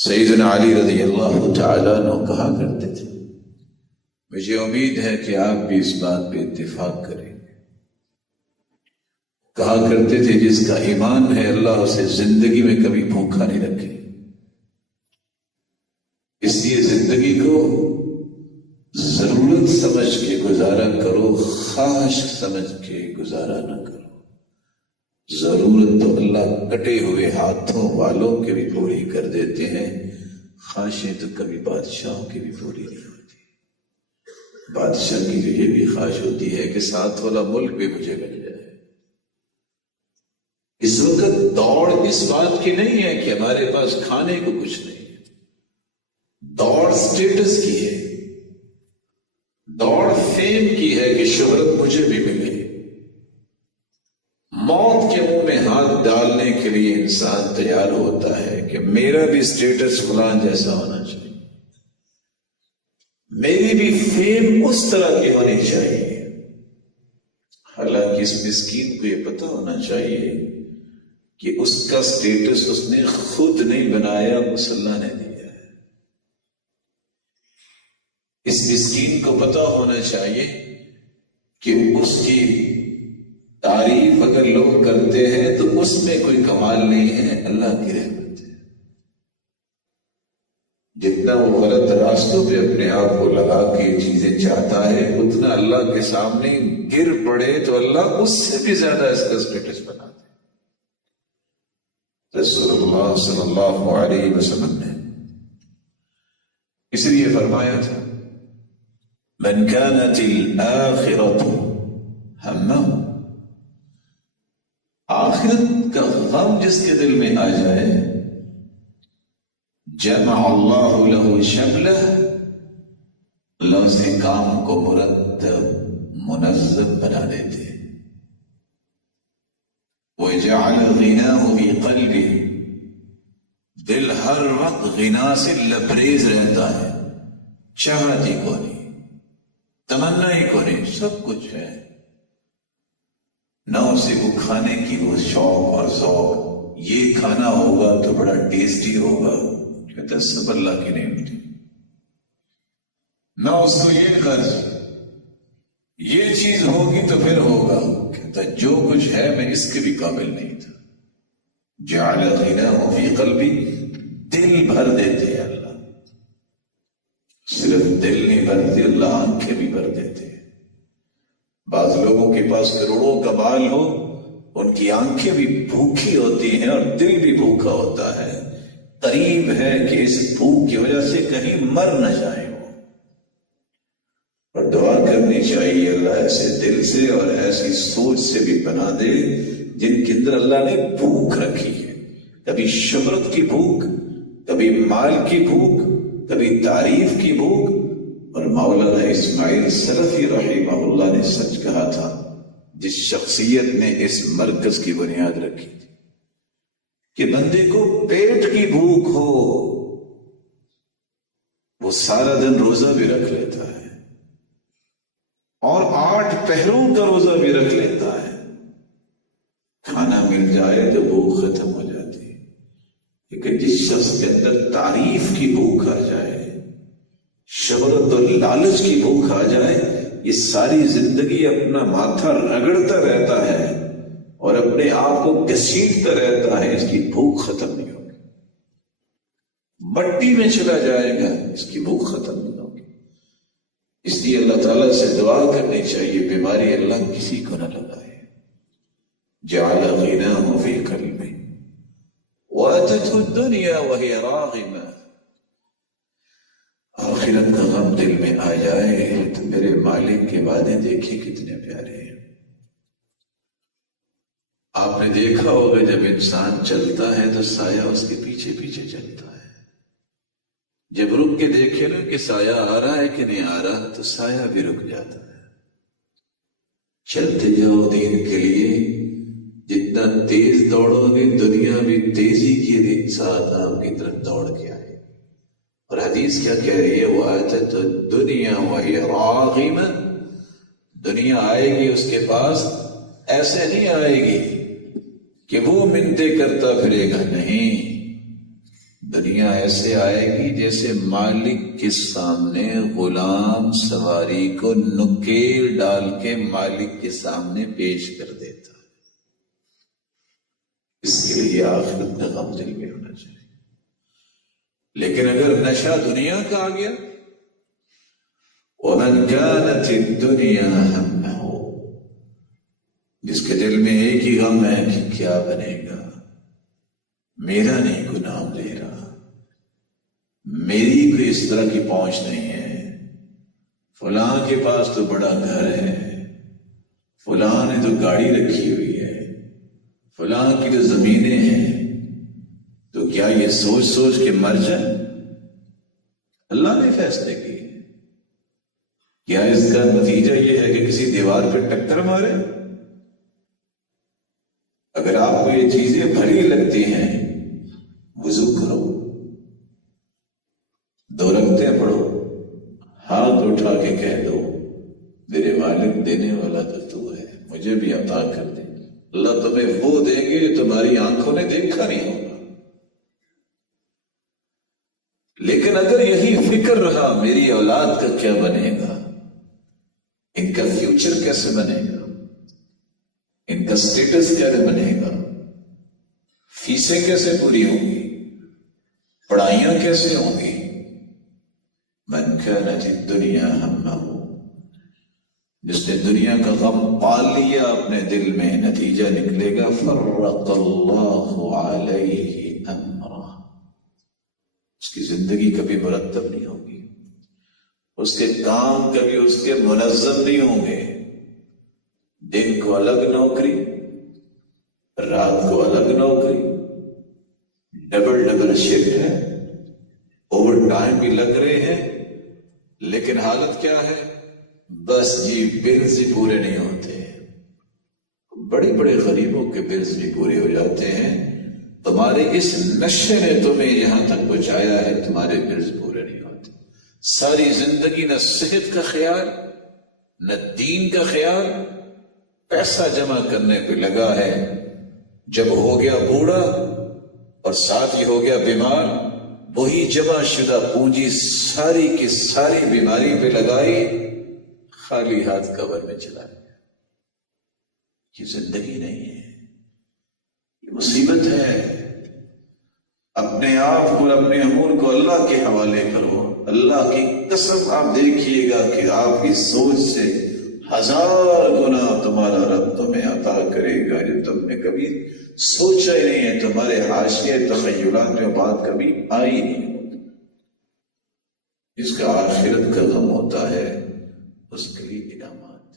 سیدنا علی رضی اللہ تعالیٰ عنہ کہا کرتے تھے، مجھے امید ہے کہ آپ بھی اس بات پہ اتفاق کریں گے۔ کہا کرتے تھے جس کا ایمان ہے اللہ اسے زندگی میں کبھی بھوکا نہیں رکھے، اس لیے زندگی کو ضرورت سمجھ کے گزارا کرو، خواہش سمجھ کے گزارا نہ کرو۔ ضرورت تو اللہ کٹے ہوئے ہاتھوں والوں کے بھی پوری کر دیتے ہیں، خواہشیں تو کبھی بادشاہوں کی بھی پوری نہیں ہوتی۔ بادشاہ کی جو یہ بھی خواہش ہوتی ہے کہ ساتھ والا ملک بھی مجھے مل جائے۔ اس وقت دوڑ اس بات کی نہیں ہے کہ ہمارے پاس کھانے کو کچھ نہیں ہے، دوڑ سٹیٹس کی ہے، دوڑ فیم کی ہے کہ شہرت مجھے بھی ملے۔ موت کے منہ میں ہاتھ ڈالنے کے لیے انسان تیار ہوتا ہے کہ میرا بھی سٹیٹس فلاں جیسا ہونا چاہیے، میری بھی فیم اس طرح کی ہونی چاہیے۔ حالانکہ اس مسکین کو یہ پتہ ہونا چاہیے کہ اس کا سٹیٹس اس نے خود نہیں بنایا، اللہ نے دیا ہے۔ اس مسکین کو پتہ ہونا چاہیے کہ اس کی تعریف اگر لوگ کرتے ہیں تو اس میں کوئی کمال نہیں ہے، اللہ کی رحمت ہے۔ جتنا وہ غلط راستوں پہ اپنے آپ کو لگا کے چیزیں چاہتا ہے، اتنا اللہ کے سامنے گر پڑے تو اللہ اس سے بھی زیادہ اس کا سٹیٹس بنا دے۔ رسول اللہ صلی اللہ علیہ وسلم نے اس لیے فرمایا تھا، من كانت الآخرة همه، آخرت کا غم جس کے دل میں آ جائے، جمع اللہ له شملہ، اللہ سے کام کو مرتب منظم بنا دیتے، وجعل غناه في قلبه، دل ہر وقت غنا سے لبریز رہتا ہے، چاہت ہی کو نہیں، تمنا ہی کو نہیں، سب کچھ ہے، نہ اسے وہ کھانے کی وہ شوق اور ذوق، یہ کھانا ہوگا تو بڑا ٹیسٹی ہوگا، کہتا ہے سب اللہ کی نعمت، نہ اس کو یہ غرض یہ چیز ہوگی تو پھر ہوگا، کہتا ہے جو کچھ ہے میں اس کے بھی قابل نہیں تھا۔ جعل غناه فی قلبی، دل بھر دیتے ہیں اللہ، صرف دل نہیں بھرتے، اللہ آنکھیں بھی بھر دیتے ہیں۔ بعض لوگوں کے پاس کروڑوں کا مال ہو، ان کی آنکھیں بھی بھوکی ہوتی ہیں اور دل بھی بھوکا ہوتا ہے، قریب ہے کہ اس بھوک کی وجہ سے کہیں مر نہ جائے وہ۔ اور دعا کرنی چاہیے اللہ ایسے دل سے اور ایسی سوچ سے بھی بنا دے جن کے اندر اللہ نے بھوک رکھی ہے، کبھی شہرت کی بھوک، کبھی مال کی بھوک، کبھی تعریف کی بھوک۔ اور مولانا اسماعیل سلفی رحمہ اللہ نے سچ کہا تھا، جس شخصیت نے اس مرکز کی بنیاد رکھی تھی کہ بندے کو پیٹ کی بھوک ہو، وہ سارا دن روزہ بھی رکھ لیتا ہے اور 8 پہروں کا روزہ بھی رکھ لیتا ہے، کھانا مل جائے تو بھوک ختم ہو جاتی ہے۔ لیکن جس شخص کے اندر تعریف کی بھوک آ جائے، شہرت اور لالچ کی بھوک آ جائے، یہ ساری زندگی اپنا ماتھا رگڑتا رہتا ہے اور اپنے آپ کو گھسیٹتا رہتا ہے، اس کی بھوک ختم نہیں ہوگی، مٹی میں چلا جائے گا، اس کی بھوک ختم نہیں ہوگی۔ اس لیے اللہ تعالیٰ سے دعا کرنی چاہیے بیماری اللہ کسی کو نہ لگائے۔ جعل غناه في قلبه واتته الدنيا وهي راغمة، آخرت کا غم دل میں آ جائے تو میرے مالک کے وعدے دیکھیں کتنے پیارے ہیں۔ آپ نے دیکھا ہوگا جب انسان چلتا ہے تو سایہ اس کے پیچھے پیچھے چلتا ہے، جب رک کے دیکھے نا کہ سایہ آ رہا ہے کہ نہیں آ رہا تو سایہ بھی رک جاتا ہے۔ چلتے جاؤ دین کے لیے، جتنا تیز دوڑو گے دنیا بھی تیزی کے ساتھ آپ کی طرف دوڑ کے آئے۔ اور حدیث کیا کہہ رہی ہے، وَآتَتْ الدُّنْيَا وَهِيَ رَاغِمَةٌ، دنیا آئے گی اس کے پاس، ایسے نہیں آئے گی کہ وہ منتیں کرتا پھرے گا، نہیں، دنیا ایسے آئے گی جیسے مالک کے سامنے غلام سواری کو نکیل ڈال کے مالک کے سامنے پیش کر دیتا. اس کے لیے آخرت کا غم دل میں ہونا چاہیے. لیکن اگر نشہ دنیا کا آ گیا، وَمَنْ كَانَتِ الدُّنْيَا هَمَّهُ، جس کے دل میں ایک ہی غم ہے کہ کیا بنے گا، میرا نہیں کوئی نام لے رہا، میری کوئی اس طرح کی پہنچ نہیں ہے، فلاں کے پاس تو بڑا گھر ہے، فلاں نے تو گاڑی رکھی ہوئی ہے، فلاں کی تو زمینیں ہیں، تو کیا یہ سوچ سوچ کے مر جائیں؟ اللہ نے فیصلے کی. کیا اس کا نتیجہ یہ ہے کہ کسی دیوار پہ ٹکر مارے؟ اگر آپ کو یہ چیزیں بھری لگتی ہیں، وضو کرو، 2 رکعتیں پڑھو، ہاتھ اٹھا کے کہہ دو میرے والد دینے والا تو ہے، مجھے بھی عطا کر دے. اللہ تمہیں وہ دیں گے جو تمہاری آنکھوں نے دیکھا نہیں ہوگا. لیکن اگر یہی فکر رہا میری اولاد کا کیا بنے گا، ان کا فیوچر کیسے بنے گا، ان کا سٹیٹس کیا بنے گا، فیسیں کیسے پوری ہوں گی، پڑھائیاں کیسے ہوں گی، من كانت الدنيا همه، جس نے دنیا کا غم پال لیا اپنے دل میں، نتیجہ نکلے گا فرق اللہ علیہ امرہ، اس کی زندگی کبھی مرتب نہیں ہوگی، اس کے کام کبھی اس کے منظم نہیں ہوں گے. دن کو الگ نوکری، رات کو الگ نوکری، ڈبل شفٹ ہے، اوور ٹائم بھی لگ رہے ہیں، لیکن حالت کیا ہے؟ بس جی بلز ہی پورے نہیں ہوتے. بڑے بڑے غریبوں کے بلز بھی پورے ہو جاتے ہیں. تمہارے اس نشے نے تمہیں یہاں تک پہنچایا ہے، تمہارے بلز پورے نہیں ہوتے. ساری زندگی نہ صحت کا خیال، نہ دین کا خیال، پیسہ جمع کرنے پہ لگا ہے. جب ہو گیا بوڑھا اور ساتھ ہی ہو گیا بیمار، وہی جمع شدہ پونجی ساری کی ساری بیماری پہ لگائی، خالی ہاتھ قبر میں چلا گیا. یہ زندگی نہیں ہے، یہ مصیبت ہے. اپنے آپ کو اور اپنے امور کو اللہ کے حوالے کرو. اللہ کی قسم آپ دیکھیے گا کہ آپ کی سوچ سے 1000 گنا تمہارا رب تمہیں عطا کرے گا جو تم نے کبھی سوچا ہی نہیں ہے. تمہارے حاشیے تخیلات میں بات کبھی آئی نہیں ہوتی. جس کا آخرت کا غم ہوتا ہے اس کے لیے انعامات.